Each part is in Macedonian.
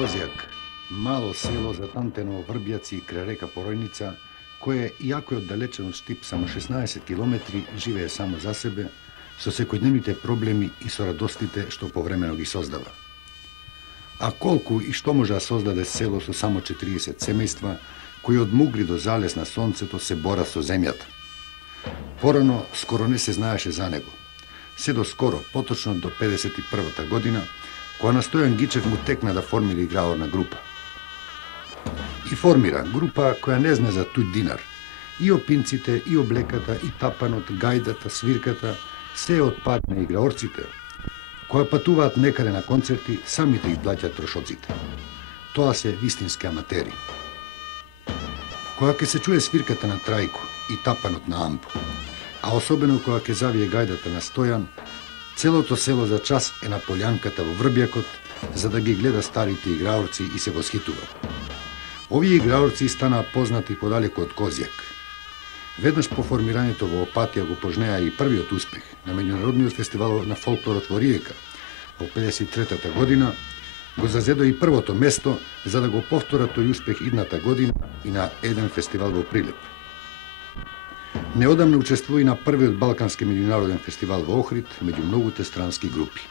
Козјак, мало село затамтено во Врбјаци крај река Поројница, кое, иако е оддалечено од Штип само 16 километри, живее само за себе, со секојдневните проблеми и со радостите што повремено ги создава. А колку и што може да создаде село со само 40 семејства, кои од Мугли до залез на сонцето се бора со земјата? Порано скоро не се знаеше за него. Се до скоро, поточно до 51-та година, кога на Стојан Гичев му текна да формира играорна група. И формира група која не зна за туѓ динар. И опинците, и облеката, и тапанот, гајдата, свирката, се од пат на играорците, која патуваат некаде на концерти, самите ги плаќаат трошоците. Тоа се вистински аматери. Кога ќе се чуе свирката на Трајко и тапанот на Амбо, а особено кога ќе завие гајдата на Стојан, целото село за час е на полјанката во Врбјакот, за да ги гледа старите играорци и се восхитува. Овие играорци станаа познати подалеку од Козјак. Веднаш по формирањето во Опатија го пожнеа и првиот успех на меѓународниот фестивал на фолклорот во Риека во 53-та година, го зазедо и првото место за да го повторат тој успех идната година и на еден фестивал во Прилеп. Неодамна учествува и на првиот Балкански меѓународен фестивал во Охрид меѓу многуте странски групи.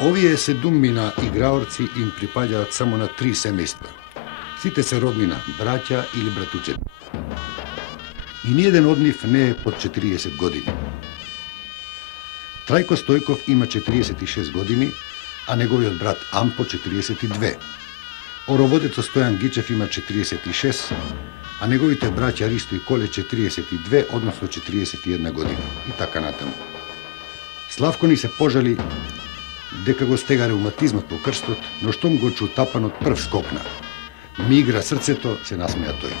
Овие седуммина играорци им припаѓаат само на 3 семејства. Сите се роднина, браќа или братучеди. И ниеден од нив не е под 40 години. Трајко Стојков има 46 години, а неговиот брат Ампо 42. Ороводецот Стојан Гичев има 46, а неговите браќа Ристо и Коле 42, односно 41 година. И така натаму. Славко ни се пожали дека го стега реуматизмот по крстот, но штом го чу тапанот прв скокна. Ми игра срцето, се насмеа тој.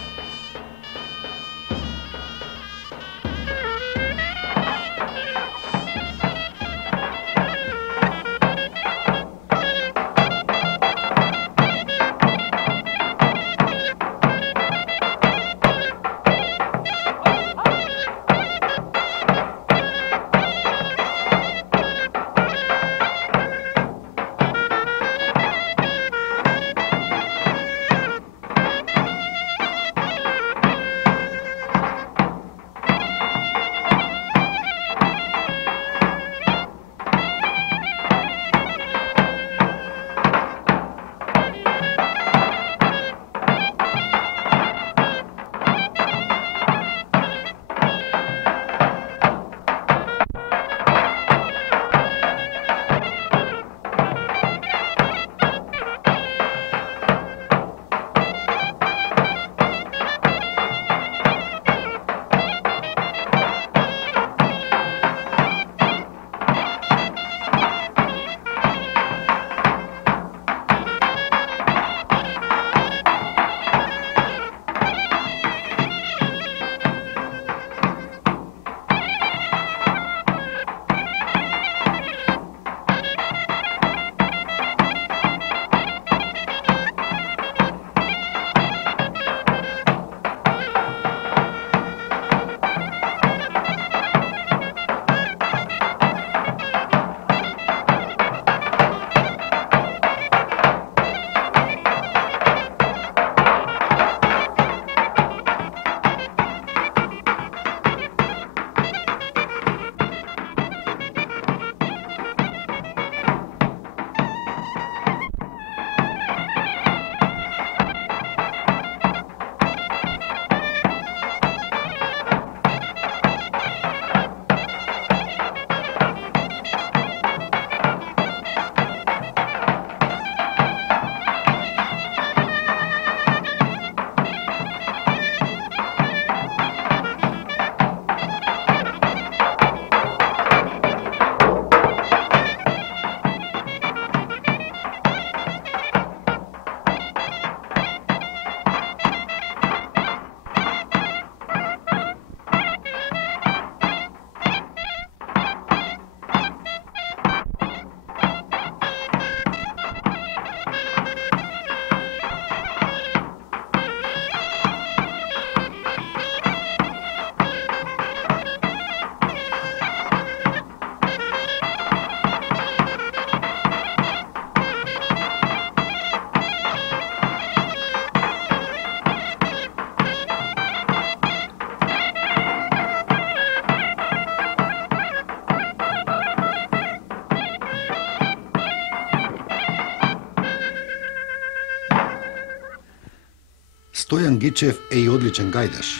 Стојан Гичев е и одличен гајдаш.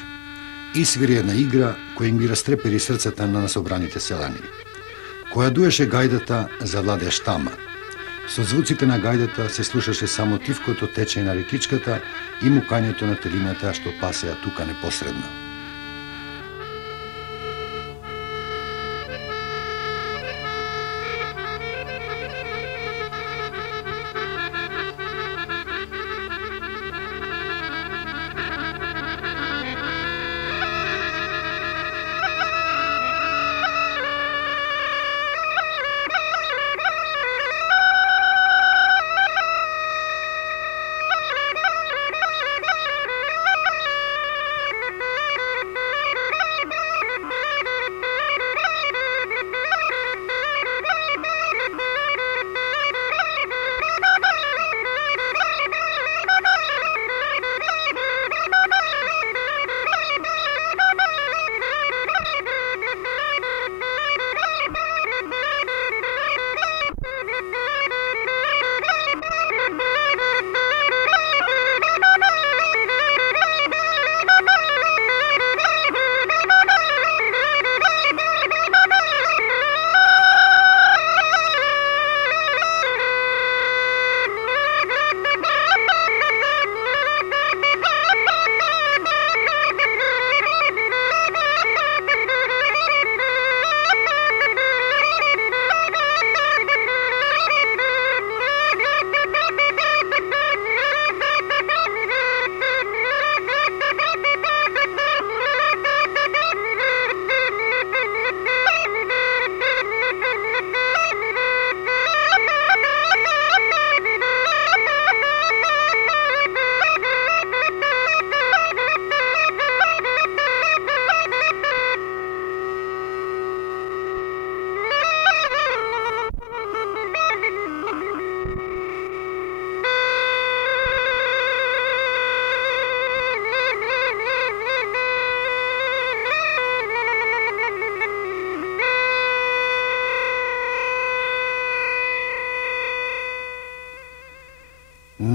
И свири една игра која им ги растрепери срцата на насобраните селани. Која дуеше гајдата завладе штама. Со звуците на гајдата се слушаше само тивкото течење на рекичката и мукањето на телината што пасеа тука непосредно.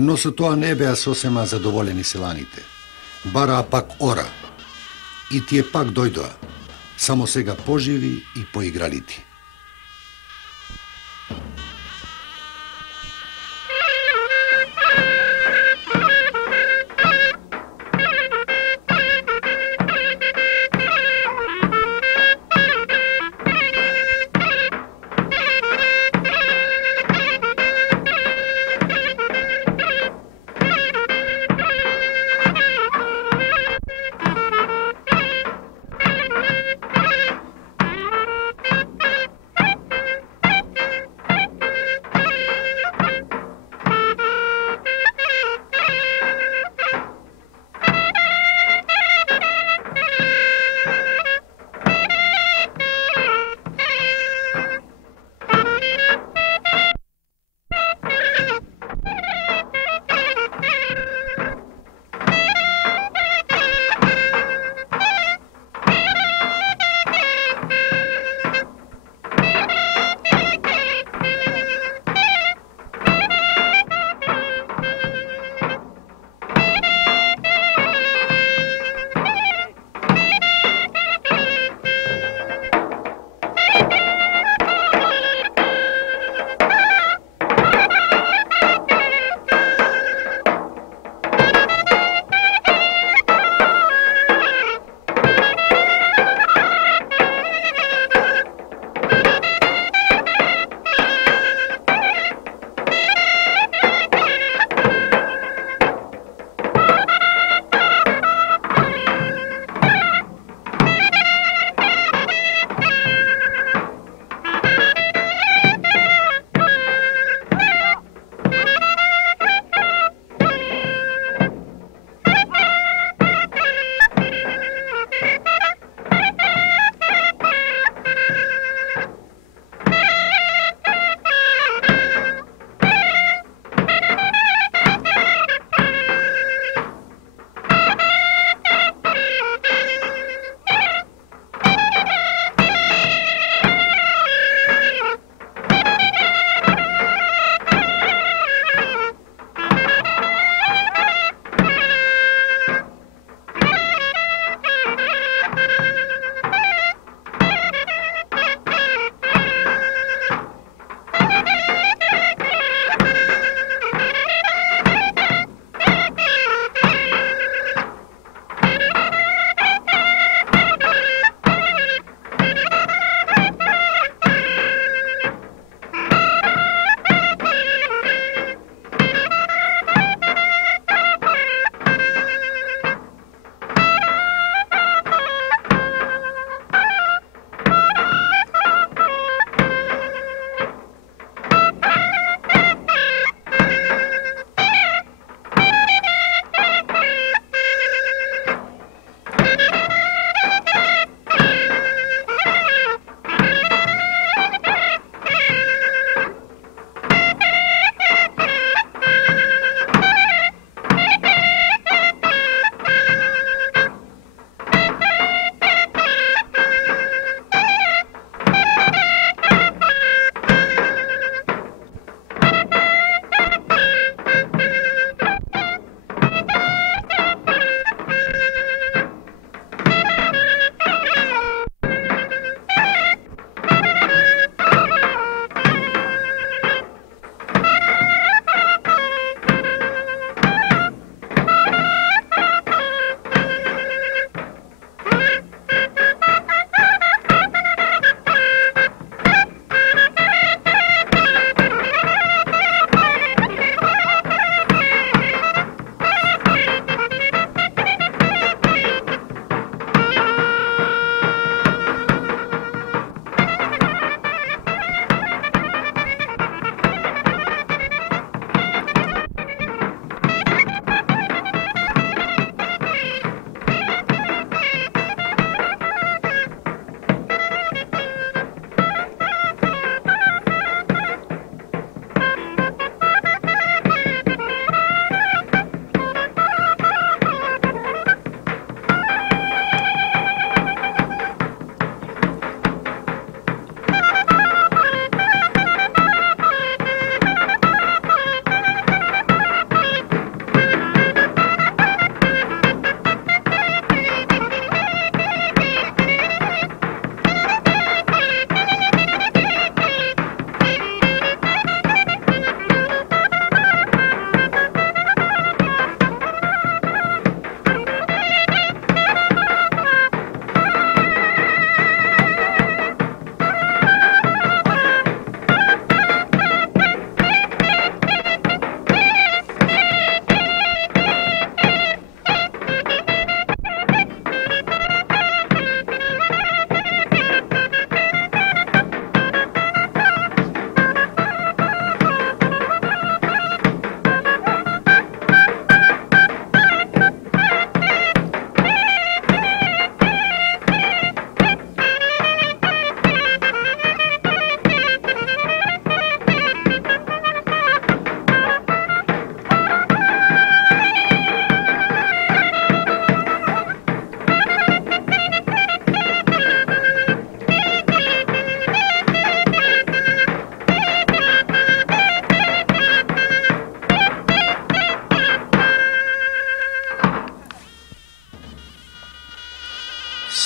Но со тоа не беа сосема задоволени селаните. Бараа пак ора. И тие пак дојдоа. Само сега поживи и поигралити.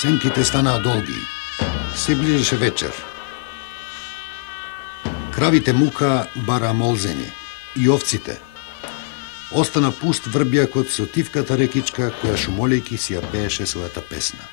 Сенките станаа долги. Се ближеше вечер. Кравите мука бара молзење и овците. Остана пуст врбјакот со тивката рекичка која шумолејки си ја пееше својата песна.